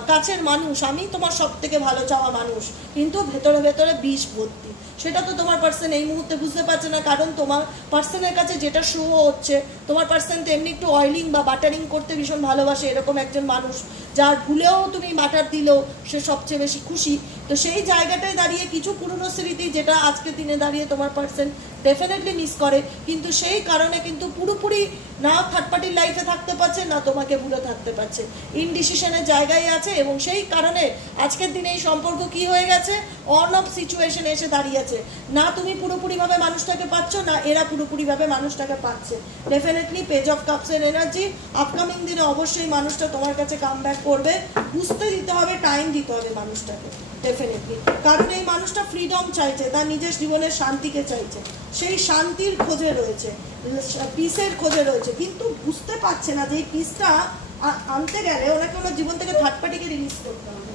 কাছের মানুষ, আমি তোমার সব থেকে ভালো চাওয়া মানুষ, কিন্তু ভেতরে ভেতরে বিষ ভর্তি। সেটা তো তোমার পার্সন এই মুহূর্তে বুঝতে পারছে না, কারণ তোমার পার্সনের কাছে যেটা শো হচ্ছে, তোমার পার্সন তো এমনি একটু অয়েলিং বা বাটারিং করতে ভীষণ ভালোবাসে, এরকম একজন মানুষ যার ভুলেও তুমি বাটার দিলেও সে সবচেয়ে বেশি খুশি। তো সেই জায়গাটায় দাঁড়িয়ে কিছু পুরনো স্মৃতি যেটা আজকের দিনে দাঁড়িয়ে তোমার পার্সন ডেফিনেটলি মিস করে, কিন্তু সেই কারণে কিন্তু পুরোপুরি না থার্ড পার্টির লাইফে থাকতে পারছে, না তোমাকে ভুলে থাকতে পারছে, ইনডিসিশনের জায়গায় আছে। এবং সেই কারণে আজকের দিনে এই সম্পর্ক কি হয়ে গেছে, অন অফ সিচুয়েশনে এসে দাঁড়িয়েছে। না তুমি পুরোপুরিভাবে মানুষটাকে পাচ্ছ, না এরা পুরোপুরিভাবে মানুষটাকে পাচ্ছে। ডেফিনেটলি পেজ অফ কাপসের এনার্জি, আপকামিং দিনে অবশ্যই মানুষটা তোমার কাছে কাম ব্যাক করবে। বুঝতে দিতে হবে, টাইম দিতে হবে মানুষটাকে ডেফিনেটলি। কারণ এই মানুষটা ফ্রিডম চাইছে, তার নিজের জীবনের শান্তিকে চাইছে, সেই শান্তির খোঁজে রয়েছে, পিসের খোঁজে রয়েছে, কিন্তু বুঝতে পারছে না যে এই পিসটা আনতে গেলে ওনাকে ওনার জীবন থেকে থার্ড পার্টিকে রিলিজ করতে হবে।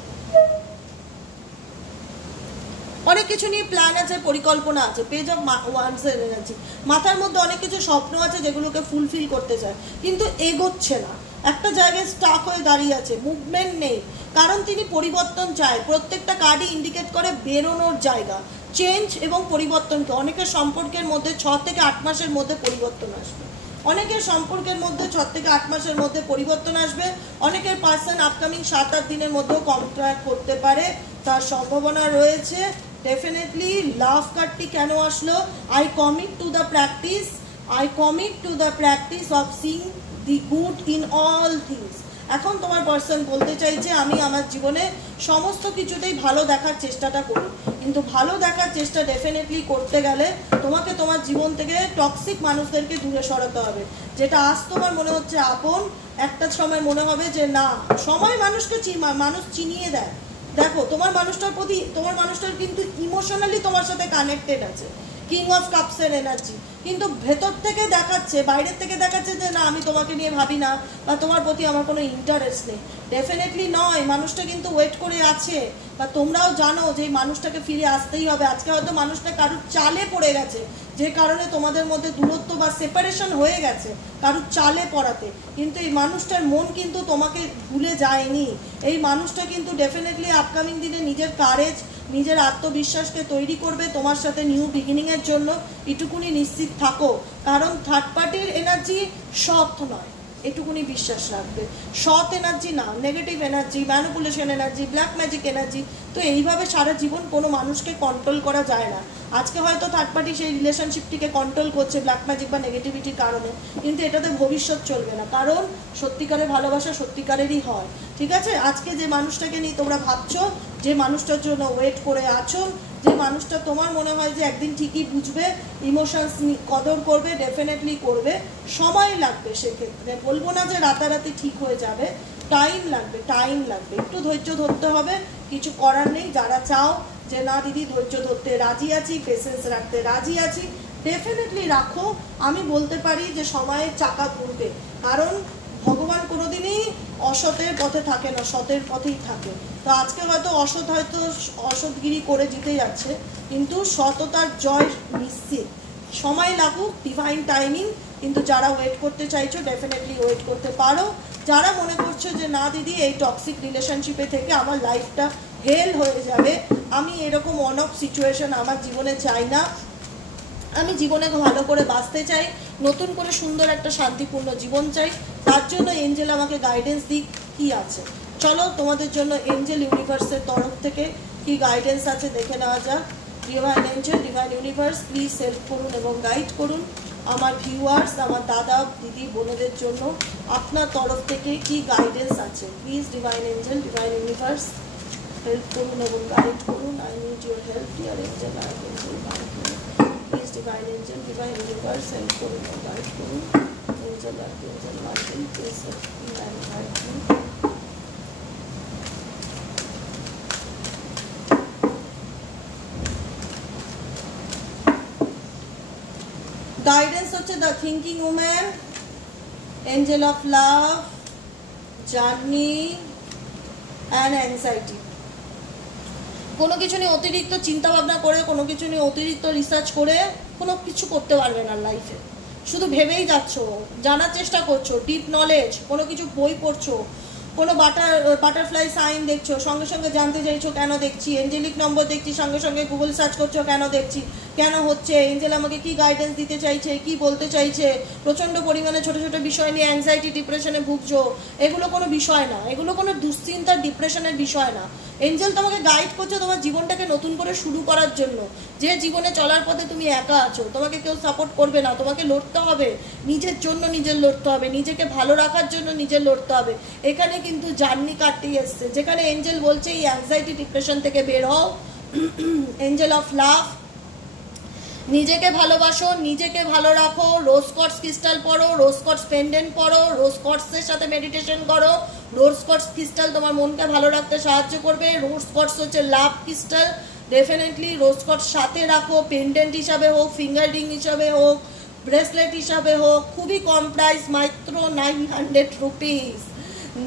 অনেক কিছু নিয়ে প্ল্যান আছে, পরিকল্পনা আছে, পেজ অফ ওয়ান্ডসের এনার্জি, মাথার মধ্যে অনেক কিছু স্বপ্ন আছে যেগুলোকে ফুলফিল করতে চায়, কিন্তু এগোচ্ছে না, একটা জায়গায় স্টাক হয়ে দাঁড়িয়ে আছে, মুভমেন্ট নেই। কারণ তিনি পরিবর্তন চায়। প্রত্যেকটা কার্ডই ইন্ডিকেট করে বেরোনোর জায়গা, চেঞ্জ এবং পরিবর্তনকে। অনেকের সম্পর্কের মধ্যে 6 থেকে 8 মাসের মধ্যে পরিবর্তন আসবে, অনেকের সম্পর্কের মধ্যে 6 থেকে 8 মাসের মধ্যে পরিবর্তন আসবে। অনেকের পার্সন আপকামিং 7-8 দিনের মধ্যেও কন্ট্রাক্ট করতে পারে, তার সম্ভাবনা রয়েছে। ডেফিনেটলি লাভ কার্ডটি কেন আসলো? I commit to the practice, I commit to the practice of seeing the good in all things. এখন তোমার পার্সন বলতে চাইছে আমি আমার জীবনে সমস্ত কিছুতেই ভালো দেখার চেষ্টাটা করি, কিন্তু ভালো দেখার চেষ্টা ডেফিনেটলি করতে গেলে তোমাকে তোমার জীবন থেকে টক্সিক মানুষদেরকে দূরে সরাতে হবে। যেটা আজ তোমার মনে হচ্ছে আপন, একটা সময় মনে হবে যে না। সময় মানুষকে মানুষ চিনিয়ে দেয়। দেখো তোমার মানুষটার প্রতি, তোমার মানুষটার কিন্তু ইমোশনালি তোমার সাথে কানেক্টেড আছে, কিং অফ কাপসের এনার্জি, কিন্তু ভেতর থেকে দেখাচ্ছে, বাইরের থেকে দেখাচ্ছে যে না আমি তোমাকে নিয়ে ভাবি না বা তোমার প্রতি আমার কোনো ইন্টারেস্ট নেই। ডেফিনেটলি নয়, মানুষটা কিন্তু ওয়েট করে আছে, বা তোমরাও জানো যে এই মানুষটাকে ফিরে আসতেই হবে। আজকে হয়তো মানুষটা কারুর চালে পড়ে গেছে, যে কারণে তোমাদের মধ্যে দূরত্ব বা সেপারেশন হয়ে গেছে কারুর চালে পড়াতে, কিন্তু এই মানুষটার মন কিন্তু তোমাকে ভুলে যায়নি। এই মানুষটা কিন্তু ডেফিনেটলি আপকামিং দিনে নিজের কারেজ নিজের আত্মবিশ্বাসকে তৈরি করবে তোমার সাথে নিউ বিগিনিংয়ের জন্য, এটুকুনি নিশ্চিত থাকো। কারণ থার্ড পার্টির এনার্জি সৎ নয়, এটুকুনি বিশ্বাস রাখবে। সৎ এনার্জি না, negative energy, manipulation energy, black magic energy. তো এইভাবে সারা জীবন কোনো মানুষকে কন্ট্রোল করা যায় না। আজকে হয়তো থার্ড পার্টি সেই রিলেশনশিপটিকে কন্ট্রোল করছে ব্ল্যাক ম্যাজিক বা নেগেটিভিটির কারণে, কিন্তু এটাতে ভবিষ্যৎ চলবে না। কারণ সত্যিকারের ভালোবাসা সত্যিকারেরই হয়, ঠিক আছে? আজকে যে মানুষটাকে নিয়ে তোমরা ভাবছো, যে মানুষটার জন্য ওয়েট করে আছো, যে মানুষটা তোমার মনে হয় যে একদিন ঠিকই বুঝবে, ইমোশনস কদর করবে, ডেফিনেটলি করবে, সময় লাগবে। সেক্ষেত্রে বলবো না যে রাতারাতি ঠিক হয়ে যাবে, টাইম লাগবে, টাইম লাগবে, একটু ধৈর্য ধরতে হবে, কিছু করার নেই। যারা চাও যে না দিদি ধৈর্য ধরতে রাজি আছি, পেশেন্স রাখতে রাজি আছি, ডেফিনেটলি রাখো। আমি বলতে পারি যে সময়ের চাকা ঘুরবে, কারণ ভগবান কোনোদিনই অসতের পথে থাকে না, সতের পথেই থাকে। তো আজকে হয়তো অসৎগিরি করে জিতে যাচ্ছে, কিন্তু সততার জয় নিশ্চিত। সময় লাগুক, ডিভাইন টাইমিং, কিন্তু যারা ওয়েট করতে চাইছো ডেফিনেটলি ওয়েট করতে পারো। যারা মনে করছো যে না দিদি এই টক্সিক রিলেশনশিপে থেকে আমার লাইফটা হেল হয়ে যাবে, আমি এরকম অন অফ সিচুয়েশন আমার জীবনে চাই না, আমি জীবনে ভালো করে বাঁচতে চাই, নতুন করে সুন্দর একটা শান্তিপূর্ণ জীবন চাই, তার জন্য এঞ্জেল আমাকে গাইডেন্স দিক কি আছে। চলো তোমাদের জন্য এঞ্জেল ইউনিভার্সের তরফ থেকে কি গাইডেন্স আছে দেখে নেওয়া যাক। Divine angel, divine universe, please help করুন এবং গাইড করুন আমার ভিউয়ার্স, আমার দাদা দিদি বোনেদের জন্য আপনার তরফ থেকে কি গাইডেন্স আছে। Please divine angel, divine universe, help করুন এবং গাইড করুন। I need your help dear angel, I angel guide করুন। Please divine angel, divine universe, help করুন এবং গাইড করুন। এঞ্জেল আর angel Michael, please help me and guide me. Guidance হচ্ছে the thinking woman, angel of love, journey and anxiety. কোনো কিছু নিয়ে অতিরিক্ত চিন্তা ভাবনা করে, কোনো কিছু নিয়ে অতিরিক্ত রিসার্চ করে কোনো কিছু করতে পারবে না লাইফে। শুধু ভেবেই যাচ্ছ, জানার চেষ্টা করছো, ডিপ নলেজ, কোনো কিছু বই পড়ছো, কোনো বাটারফ্লাই সাইন দেখছো, সঙ্গে সঙ্গে জানতে চাইছো কেন দেখছি, এঞ্জেলিক নম্বর দেখছি, সঙ্গে সঙ্গে গুগল সার্চ করছো কেন দেখছি, কেন হচ্ছে, এঞ্জেল আমাকে কি গাইডেন্স দিতে চাইছে, কি বলতে চাইছে। প্রচণ্ড পরিমাণে ছোট ছোট বিষয় নিয়ে অ্যাংজাইটি ডিপ্রেশনে ভুগছো, এগুলো কোনো বিষয় না, এগুলো কোনো দুশ্চিন্তার ডিপ্রেশনের বিষয় না। এঞ্জেল তোমাকে গাইড করছে তোমার জীবনটাকে নতুন করে শুরু করার জন্য। যে জীবনে চলার পথে তুমি একা আছো, তোমাকে কেউ সাপোর্ট করবে না, তোমাকে লড়তে হবে, নিজের জন্য নিজের লড়তে হবে, নিজেকে ভালো রাখার জন্য নিজের লড়তে হবে। এখানে কিন্তু জার্নি কাটিয়ে এসছে, যেখানে এঞ্জেল বলছে এই অ্যাংজাইটি ডিপ্রেশন থেকে বের হও। এঞ্জেল অফ লাভ, নিজেকে ভালোবাসো, নিজেকে ভালো রাখো, রোজ কোয়ার্টজ ক্রিস্টাল পরো, রোজ কোয়ার্টজ পেন্ডেন্ট পরো, রোজ কোয়ার্টজের সাথে মেডিটেশন করো। রোজ কোয়ার্টজ ক্রিস্টাল তোমার মনকে ভালো রাখতে সাহায্য করবে। রোজ কোয়ার্টজ হচ্ছে লাভ ক্রিস্টাল, ডেফিনেটলি রোজ কোয়ার্টজ সাথে রাখো, পেন্ডেন্ট হিসাবে হোক, ফিঙ্গার রিং হিসাবে হোক, ব্রেসলেট হিসাবে হোক, খুবই কম প্রাইস, মাত্র 900 রুপিস।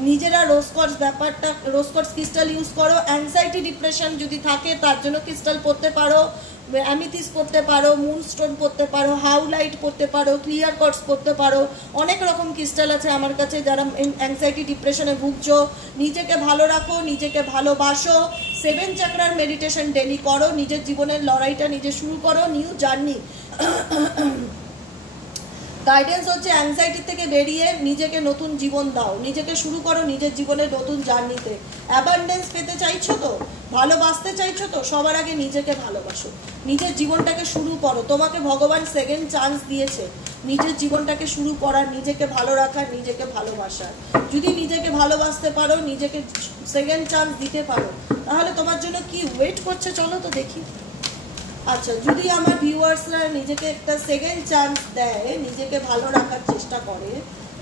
নিজেরা রোজ কোয়ার্টজ ব্যাপারটা, রোজ কোয়ার্টজ ক্রিস্টাল ইউজ করো। অ্যাংজাইটি ডিপ্রেশন যদি থাকে তার জন্য ক্রিস্টাল পরতে পারো, অ্যামিথিস পড়তে পারো, মুনস্টোন পড়তে পারো, হাউলাইট পড়তে পারো, ক্লিয়ার কোয়ার্টজ পড়তে পারো। অনেক রকম ক্রিস্টাল আছে আমার কাছে। যারা অ্যাংজাইটি ডিপ্রেশনে ভুগছো, নিজেকে ভালো রাখো, নিজেকে ভালোবাসো, 7 চাকরার মেডিটেশন ডেলি করো, নিজের জীবনের লড়াইটা নিজে শুরু করো, নিউ জার্নি। গাইডেন্স হচ্ছে অ্যাংজাইটি থেকে বেরিয়ে নিজেকে নতুন জীবন দাও, নিজেকে শুরু করো নিজের জীবনের নতুন জার্নিতে। অ্যাবান্ডেন্স পেতে চাইছো তো, ভালোবাসতে চাইছো তো, সবার আগে নিজেকে ভালোবাসো, নিজের জীবনটাকে শুরু করো। তোমাকে ভগবান সেকেন্ড চান্স দিয়েছে নিজের জীবনটাকে শুরু করার, নিজেকে ভালো রাখার, নিজেকে ভালোবাসার। যদি নিজেকে ভালোবাসতে পারো, নিজেকে সেকেন্ড চান্স দিতে পারো, তাহলে তোমার জন্য কি ওয়েট করছে চলো তো দেখি। আচ্ছা, যদি আমার ভিউয়ার্সরা নিজেকে একটা সেকেন্ড চান্স দেয়, নিজেকে ভালো রাখার চেষ্টা করে,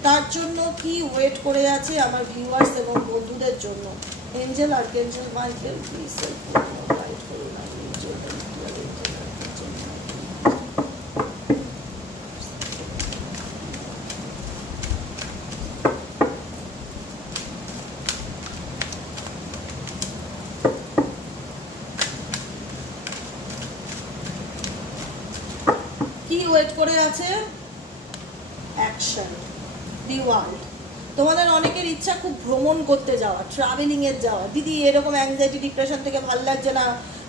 তার জন্য কি ওয়েট করে আছে আমার ভিউয়ার্স এবং বন্ধুদের জন্য। Angel archangel Michael, please help করুন, গাইড করুন। কি ওয়েট করে আছে? Action, the world. তোমাদের অনেকের ইচ্ছা খুব ভ্রমণ করতে যাওয়া, ট্রাভেলিংয়ের যাওয়া। দিদি এরকম অ্যাংজাইটি ডিপ্রেশন থেকে ভালো লাগছে না,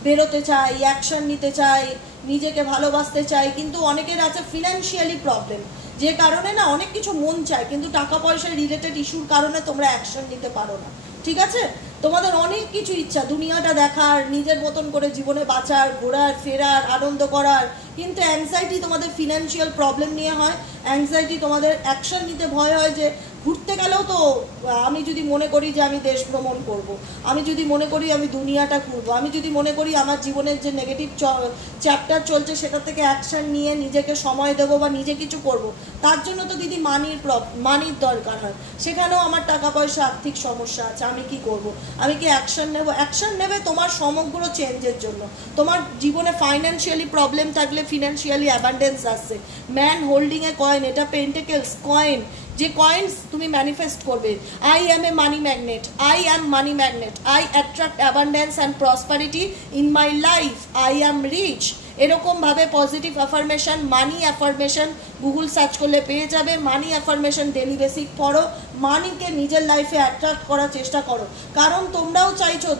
বেরোতে চাই, অ্যাকশন নিতে চাই, নিজেকে ভালোবাসতে চাই, কিন্তু অনেকের আছে ফিনান্সিয়ালি প্রবলেম, যে কারণে না অনেক কিছু মন চায় কিন্তু টাকা পয়সা রিলেটেড ইস্যুর কারণে তোমরা অ্যাকশন নিতে পারো না। ঠিক আছে, তোমাদের অনেক কিছু ইচ্ছা, দুনিয়াটা দেখার, নিজের মতন করে জীবনে বাঁচার, ঘোরার ফেরার, আনন্দ করার, কিন্তু অ্যাংজাইটি তোমাদের ফিনান্সিয়াল প্রবলেম নিয়ে হয়। অ্যাংজাইটি তোমাদের অ্যাকশন নিতে ভয় হয়, যে ঘুরতে গেলেও তো আমি যদি মনে করি যে আমি দেশ ভ্রমণ করব, আমি যদি মনে করি আমি দুনিয়াটা ঘুরবো, আমি যদি মনে করি আমার জীবনের যে নেগেটিভ চ্যাপ্টার চলছে সেটা থেকে অ্যাকশন নিয়ে নিজেকে সময় দেবো বা নিজে কিছু করব, তার জন্য তো দিদি মানির দরকার হয়। সেখানেও আমার টাকা পয়সা, আর্থিক সমস্যা আছে, আমি কি করব? আমি কি অ্যাকশন নেব? অ্যাকশন নেবে তোমার সমগ্র চেঞ্জের জন্য। তোমার জীবনে ফাইন্যান্সিয়ালি প্রবলেম থাকলে ফিনান্সিয়ালি অ্যাবান্ডেন্স আসছে। ম্যান হোল্ডিং এ কয়েন, এটা পেন্টেকেলস কয়েন, যে কয়েন্স তুমি ম্যানিফেস্ট করবে। I am a money magnet, I am money magnet, I attract abundance and prosperity in my life, I am rich. এরকমভাবে positive affirmation, money affirmation Google search করলে পেয়ে যাবে। মানি affirmation daily basic পড়ো, মানিকে নিজের লাইফে attract করার চেষ্টা করো, কারণ তোমরাও চাইছো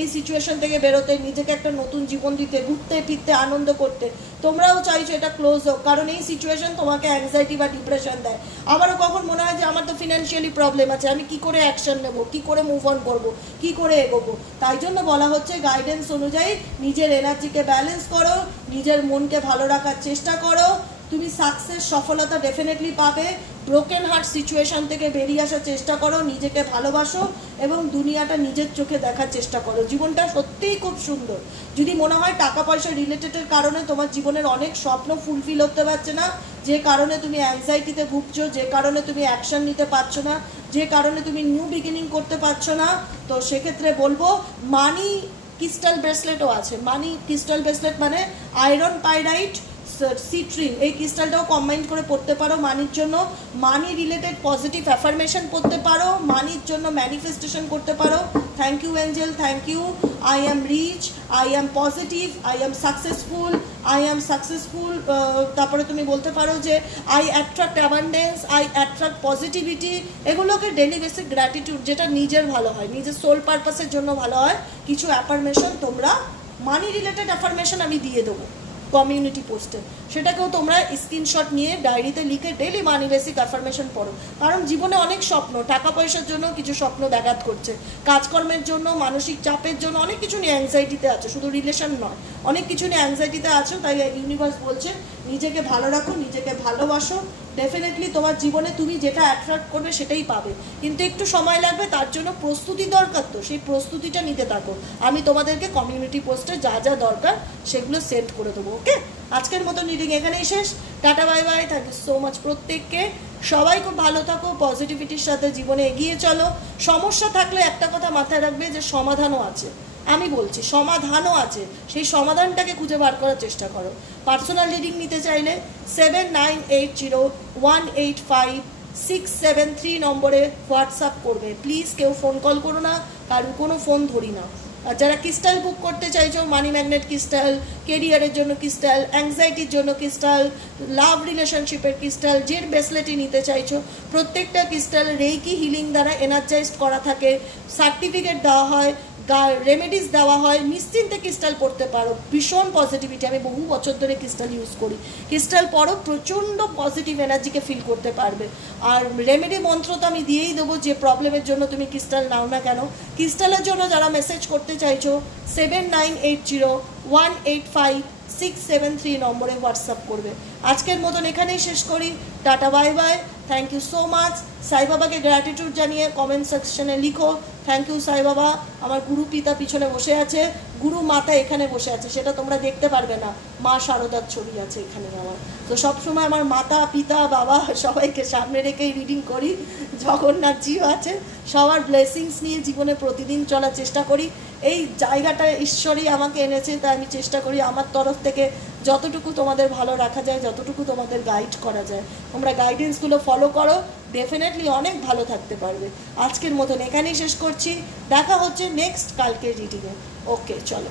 এই সিচুয়েশন থেকে বেরোতে, নিজেকে একটা নতুন জীবন দিতে, ঘুরতে ফিরতে, আনন্দ করতে। তোমরাও চাইছো এটা ক্লোজ হোক, কারণ এই সিচুয়েশন তোমাকে অ্যাংজাইটি বা ডিপ্রেশন দেয়। আমারও কখন মনে হয় যে আমার তো ফিনান্সিয়ালি প্রবলেম আছে, আমি কি করে অ্যাকশন নেব, কি করে মুভ অন করবো, কি করে এগোবো। তাই জন্য বলা হচ্ছে গাইডেন্স অনুযায়ী নিজের এনার্জিকে ব্যালেন্স করো, নিজের মনকে ভালো রাখার চেষ্টা করো, তুমি সাকসেস, সফলতা ডেফিনেটলি পাবে। ব্রোকেন হার্ট সিচুয়েশন থেকে বেরিয়ে আসার চেষ্টা করো, নিজেকে ভালোবাসো এবং দুনিয়াটা নিজের চোখে দেখার চেষ্টা করো। জীবনটা সত্যিই খুব সুন্দর। যদি মনে হয় টাকা পয়সা রিলেটেডের কারণে তোমার জীবনের অনেক স্বপ্ন ফুলফিল হতে পারছে না, যে কারণে তুমি অ্যাংজাইটিতে ভুগছো, যে কারণে তুমি অ্যাকশন নিতে পারছো না, যে কারণে তুমি নিউ বিগিনিং করতে পারছো না, তো সেক্ষেত্রে বলবো মানি ক্রিস্টাল ব্রেসলেটও আছে। মানি ক্রিস্টাল ব্রেসলেট মানে আয়রন পাইরাইট সিট্রিন, এই ক্রিস্টালটাও কম্বাইন করে পড়তে পারো মানির জন্য। মানি রিলেটেড পজিটিভ অ্যাফার্মেশন করতে পারো, মানির জন্য ম্যানিফেস্টেশন করতে পারো। Thank you angel, thank you. I am rich, I am positive, I am successful, I am successful. তারপরে তুমি বলতে পারো যে I attract abundance, I attract positivity. এগুলোকে ডেলি বেসিক গ্র্যাটিটিউড, যেটা নিজের ভালো হয়, নিজের সোল পারপাসের জন্য ভালো হয়, কিছু অ্যাফার্মেশন তোমরা মানি রিলেটেড অ্যাফার্মেশন আমি দিয়ে দেবো কমিউনিটি পোস্টে, সেটাকেও তোমরা স্ক্রিনশট নিয়ে ডায়েরিতে লিখে ডেলি মানি বেসিক অ্যাফার্মেশন পড়ো। কারণ জীবনে অনেক স্বপ্ন, টাকা পয়সার জন্য কিছু স্বপ্ন ব্যাঘাত করছে, কাজকর্মের জন্য, মানসিক চাপের জন্য, অনেক কিছু নিয়ে অ্যাংজাইটিতে আছো, শুধু রিলেশন নয়, অনেক কিছু নিয়ে অ্যাংজাইটিতে আছো। তাই ইউনিভার্স বলছে নিজেকে ভালো রাখো, নিজেকে ভালোবাসো, ডেফিনেটলি তোমার জীবনে তুমি যেটা অ্যাট্রাক্ট করবে সেটাই পাবে, কিন্তু একটু সময় লাগবে, তার জন্য প্রস্তুতি দরকার, তো সেই প্রস্তুতিটা নিতে থাকো। আমি তোমাদেরকে কমিউনিটি পোস্টে যা যা দরকার সেগুলো সেন্ড করে দেবো। ওকে, আজকের মতো রিডিং এখানেই শেষ। টাটা, bye bye, thank you so much প্রত্যেককে। সবাই খুব ভালো থাকো, পজিটিভিটির সাথে জীবনে এগিয়ে চলো। সমস্যা থাকলে একটা কথা মাথায় রাখবে যে সমাধানও আছে, আমি বলছি সমাধানও আছে, সেই সমাধানটাকে খুঁজে বার করার চেষ্টা করো। পার্সোনাল রিডিং নিতে চাইলে 7980185673 নম্বরে হোয়াটসঅ্যাপ করবে। প্লিজ কেউ ফোন কল করো না, কারণ কোনো ফোন ধরি না। আর যারা ক্রিস্টাল বুক করতে চাইছো, মানি ম্যাগনেট ক্রিস্টাল, কেরিয়ারের জন্য ক্রিস্টাল, অ্যাংজাইটির জন্য ক্রিস্টাল, লাভ রিলেশনশিপের ক্রিস্টাল, যে ব্রেসলেটই নিতে চাইছো, প্রত্যেকটা ক্রিস্টাল রেইকি হিলিং দ্বারা এনার্জাইজড করা থাকে, সার্টিফিকেট দেওয়া হয়, রেমেডিস দেওয়া হয়, নিশ্চিন্তে ক্রিস্টাল পড়তে পারো। ভীষণ পজিটিভিটি, আমি বহু বছর ধরে ক্রিস্টাল ইউজ করি। ক্রিস্টাল পড়ো, প্রচণ্ড পজিটিভ এনার্জিকে ফিল করতে পারবে। আর রেমেডি মন্ত্র তো আমি দিয়েই দেবো, যে প্রবলেমের জন্য তুমি ক্রিস্টাল নাও না কেন। ক্রিস্টালের জন্য যারা মেসেজ করতে চাইছো 7980185673 নম্বরে হোয়াটসঅ্যাপ করবে। আজকের মতন এখানেই শেষ করি। টাটা, bye bye, thank you so much. Sai বাবাকে গ্র্যাটিটিউড জানিয়ে কমেন্ট সেকশনে লিখো থ্যাংক ইউ সাই বাবা। আমার গুরু পিতা পিছনে বসে আছে, গুরু মাতা এখানে বসে আছে, সেটা তোমরা দেখতে পারবে না, মা শারদার ছবি আছে এখানে আমার। তো সবসময় আমার মাতা পিতা বাবা সবাইকে সামনে রেখেই রিডিং করি। জগন্নাথজিও আছে, সবার ব্লেসিংস নিয়ে জীবনে প্রতিদিন চলার চেষ্টা করি। এই জায়গাটা ঈশ্বরই আমাকে এনেছে, তাই আমি চেষ্টা করি আমার তরফ থেকে যতটুকু তোমাদের ভালো রাখা যায়, যতটুকু তোমাদের গাইড করা যায়, তোমরা গাইডেন্সগুলো ফলো করো, ডেফিনেটলি অনেক ভালো থাকতে পারবে। আজকের মতন এখানেই শেষ করছি, দেখা হচ্ছে নেক্সট কালকের রিডিংয়ে। ওকে, চলো।